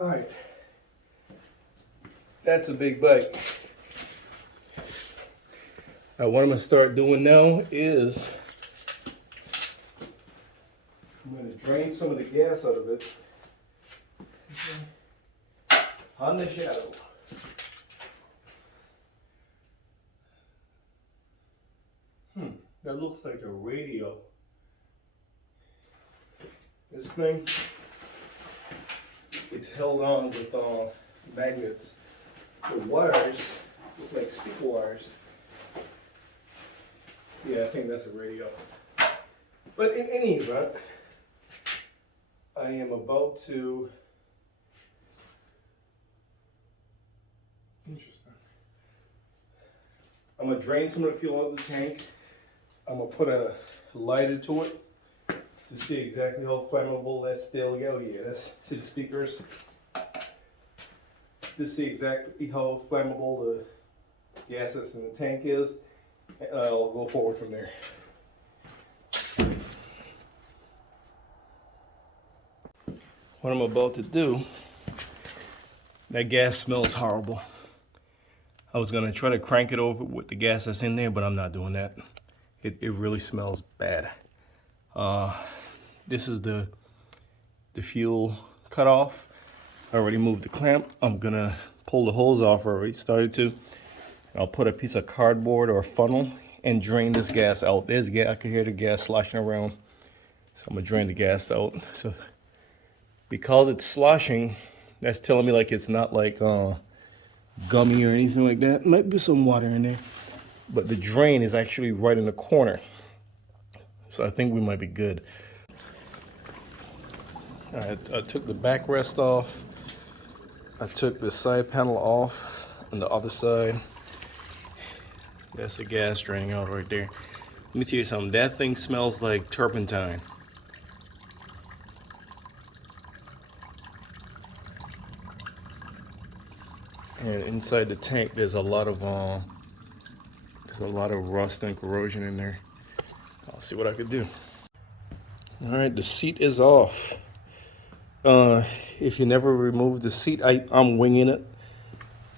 All right, that's a big bite. What I'm gonna start doing now is I'm gonna drain some of the gas out of it on the shadow. That looks like a radio. This thing, it's held on with magnets. The wires look like speaker wires. Yeah, I think that's a radio. But in any event, I am about to. Interesting. I'm gonna drain some of the fuel out of the tank. I'm gonna put a lighter to it to see exactly how flammable that steel gas. Oh yeah, that's see the speakers. To see exactly how flammable the gas that's in the tank is, and I'll go forward from there. What I'm about to do, that gas smells horrible. I was gonna try to crank it over with the gas that's in there, but I'm not doing that. It really smells bad. This is the fuel cutoff. I already moved the clamp. I'm gonna pull the hose off. I already started to. I'll put a piece of cardboard or a funnel and drain this gas out. There's gas. I can hear the gas sloshing around. So I'm gonna drain the gas out. So because it's sloshing, that's telling me like it's not like gummy or anything like that. Might be some water in there. But the drain is actually right in the corner. So I think we might be good. All right, I took the backrest off. I took the side panel off on the other side. That's the gas draining out right there. Let me tell you something, that thing smells like turpentine. And inside the tank, there's a lot of rust and corrosion in there. I'll see what I could do. All right, the seat is off. If you never remove the seat, I'm winging it.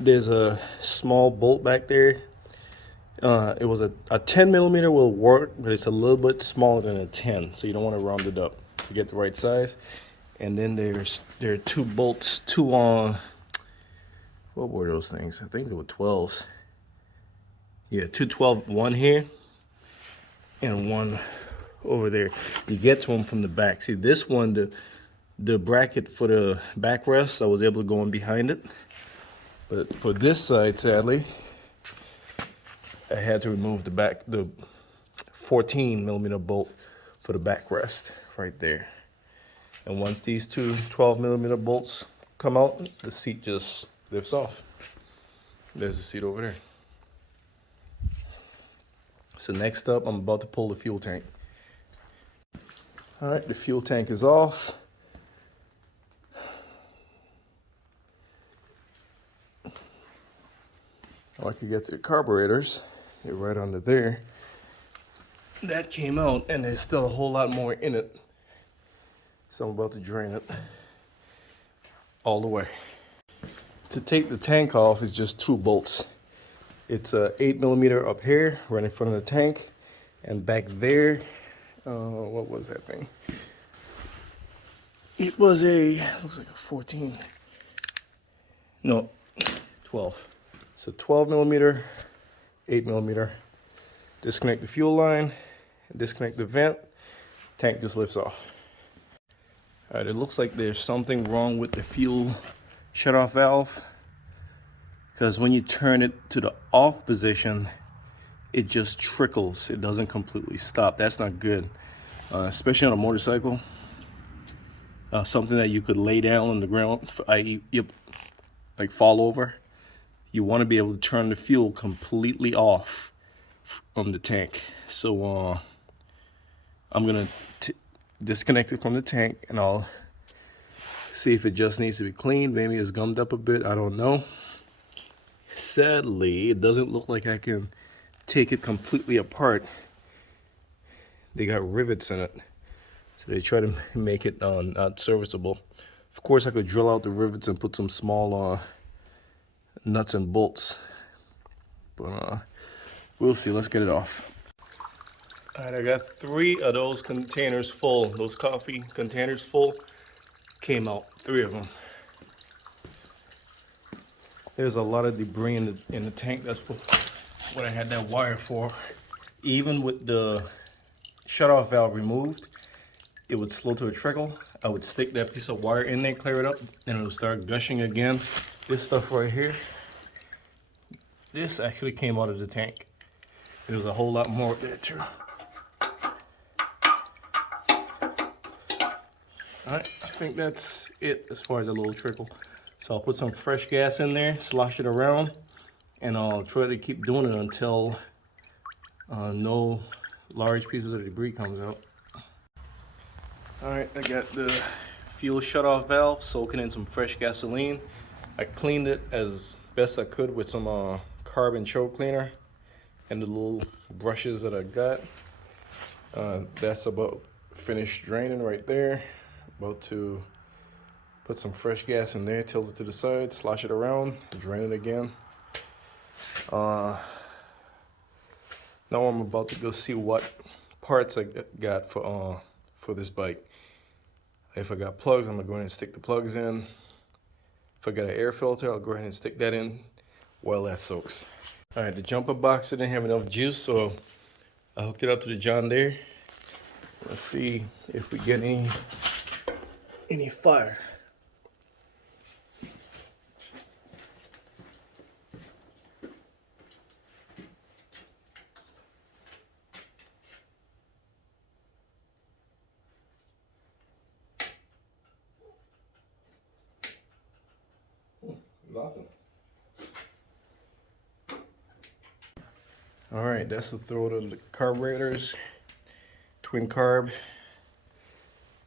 There's a small bolt back there. It was a 10 millimeter will work, but it's a little bit smaller than a 10, so you don't want to round it up to get the right size. And then there are two bolts, what were those things? I think they were 12s. Yeah, two 12, one here and one over there. You get to them from the back. See, this one, the bracket for the backrest, I was able to go in behind it. But for this side, sadly, I had to remove the 14 millimeter bolt for the backrest right there. And once these two 12 millimeter bolts come out, the seat just lifts off. There's the seat over there. So next up, I'm about to pull the fuel tank. All right, the fuel tank is off. I could get to the carburetors. They're right under there. That came out, and there's still a whole lot more in it. So I'm about to drain it all the way. To take the tank off is just two bolts. It's a 8 millimeter up here, right in front of the tank, and back there. What was that thing? It was looks like a 14. No, 12. So 12 millimeter, 8 millimeter. Disconnect the fuel line, disconnect the vent, tank just lifts off. All right, it looks like there's something wrong with the fuel shutoff valve, because when you turn it to the off position, it just trickles. It doesn't completely stop. That's not good, especially on a motorcycle. Something that you could lay down on the ground, i.e., like fall over. You want to be able to turn the fuel completely off from the tank. So I'm gonna disconnect it from the tank, and I'll see if it just needs to be cleaned. Maybe it's gummed up a bit, I don't know. Sadly, it doesn't look like I can take it completely apart. They got rivets in it, so they try to make it not serviceable Of course, I could drill out the rivets and put some small nuts and bolts, but we'll see. Let's get it off. All right, I got 3 of those containers full. Those coffee containers full. Came out 3 of them. There's a lot of debris in the tank. That's what I had that wire for. Even with the shutoff valve removed, it would slow to a trickle. I would stick that piece of wire in there, clear it up, and it would start gushing again. This stuff right here, this actually came out of the tank. There's a whole lot more there too. Alright, I think that's it as far as a little trickle. So I'll put some fresh gas in there, slosh it around, and I'll try to keep doing it until no large pieces of debris comes out. Alright, I got the fuel shutoff valve soaking in some fresh gasoline. I cleaned it as best I could with some carbon choke cleaner and the little brushes that I got. That's about finished draining right there. About to put some fresh gas in there, tilt it to the side, slosh it around, drain it again. Now I'm about to go see what parts I got for this bike. If I got plugs, I'm gonna go ahead and stick the plugs in. If I got an air filter, I'll go ahead and stick that in while that soaks. All right, the jumper box didn't have enough juice, so I hooked it up to the John Deere. Let's see if we get any fire. Nothing. All right, that's the throat of the carburetors. Twin carb.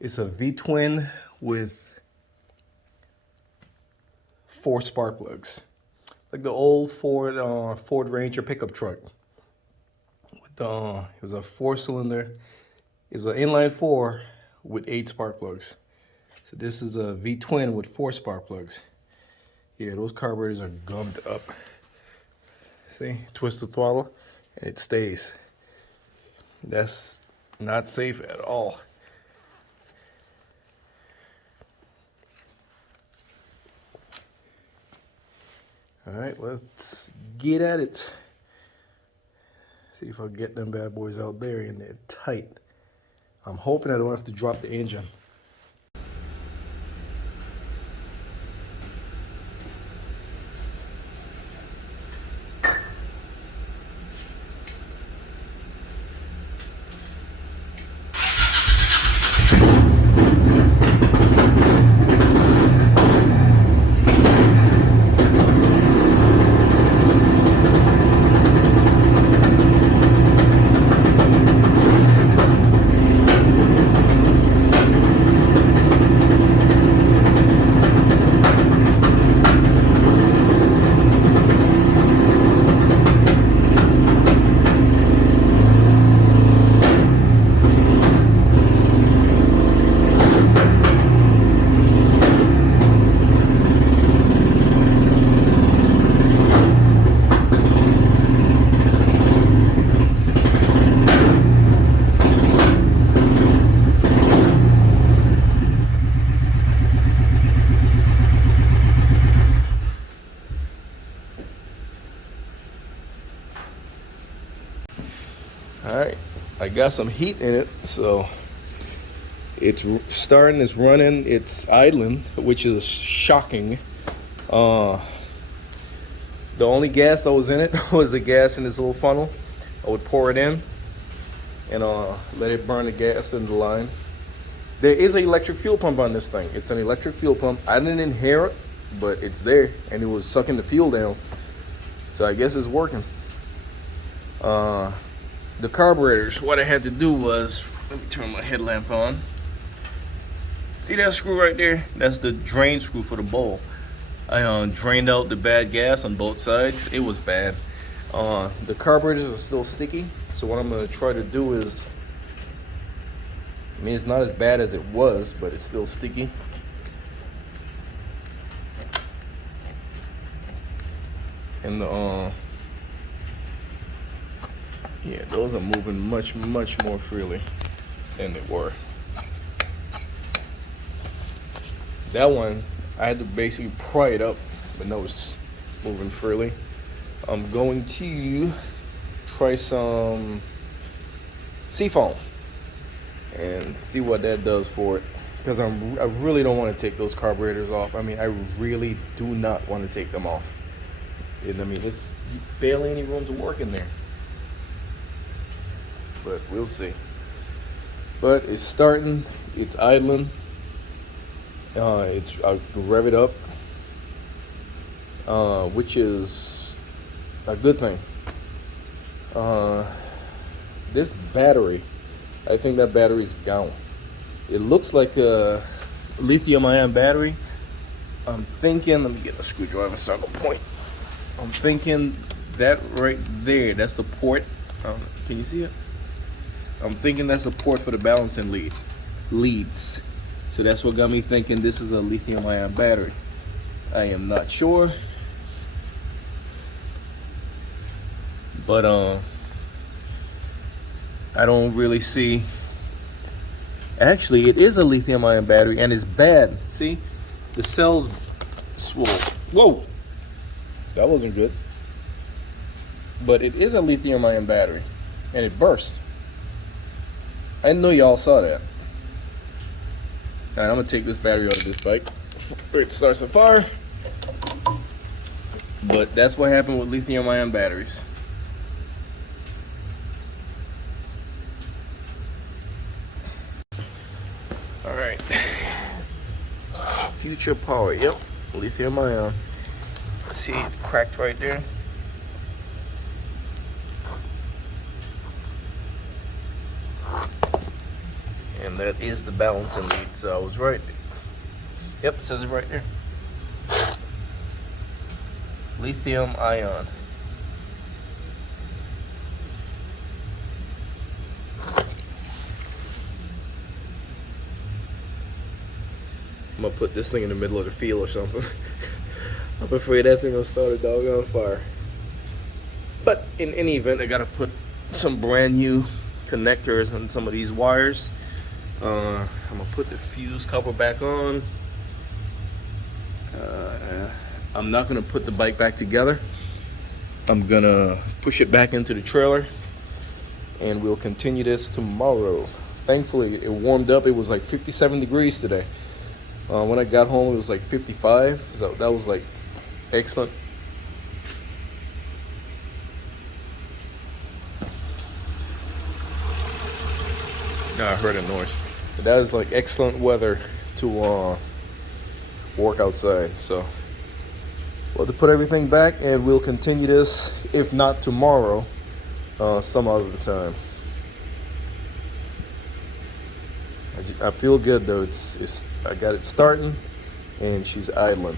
It's a V-twin with 4 spark plugs, like the old Ford Ranger pickup truck. With it was a 4-cylinder. It was an inline 4 with 8 spark plugs. So this is a V-twin with 4 spark plugs. Yeah, those carburetors are gummed up. See, twist the throttle and it stays. That's not safe at all. All right, let's get at it. See if I can get them bad boys out there and they're tight. I'm hoping I don't have to drop the engine. All right, I got some heat in it, so it's starting, it's running, it's idling, which is shocking. The only gas that was in it was the gas in this little funnel. I would pour it in and let it burn the gas in the line. There is an electric fuel pump on this thing. It's an electric fuel pump. I didn't hear it, but it's there, and it was sucking the fuel down. So I guess it's working. The carburetors, what I had to do was, let me turn my headlamp on. See that screw right there? That's the drain screw for the bowl. I drained out the bad gas on both sides. It was bad. The carburetors are still sticky, so what I'm gonna try to do is, I mean, it's not as bad as it was, but it's still sticky. And the yeah, those are moving much more freely than they were. That one I had to basically pry it up, but no, it's moving freely. I'm going to try some seafoam and see what that does for it, because I really don't want to take those carburetors off. I mean, I really do not want to take them off. And I mean, there's barely any room to work in there, but we'll see. But it's starting, it's idling. I'll rev it up, which is a good thing. This battery, I think that battery's gone. It looks like a lithium-ion battery. I'm thinking, let me get a screwdriver so I can point. I'm thinking that right there, that's the port. Can you see it? I'm thinking that's the port for the balancing leads. So that's what got me thinking this is a lithium-ion battery. I am not sure, but I don't really see. Actually, it is a lithium-ion battery, and it's bad. See, the cells swole. Whoa, that wasn't good. But it is a lithium-ion battery, and it burst. I didn't know y'all saw that. All right, I'm gonna take this battery out of this bike before it starts a fire. But that's what happened with lithium-ion batteries. All right, future power. Yep, lithium-ion. See, it cracked right there. And that is the balancing lead, so I was right. Yep, it says it right there. Lithium ion. I'm gonna put this thing in the middle of the field or something. I'm afraid that thing will start a doggone fire. But in any event, I gotta put some brand new connectors on some of these wires. I'm gonna put the fuse cover back on. I'm not gonna put the bike back together. I'm gonna push it back into the trailer, and we'll continue this tomorrow. Thankfully, it warmed up. It was like 57 degrees today. When I got home, it was like 55. So that was like excellent. I heard a noise. But that is like excellent weather to work outside. So we'll have to put everything back, and we'll continue this, if not tomorrow, some other time. I feel good though. I got it starting, and she's idling.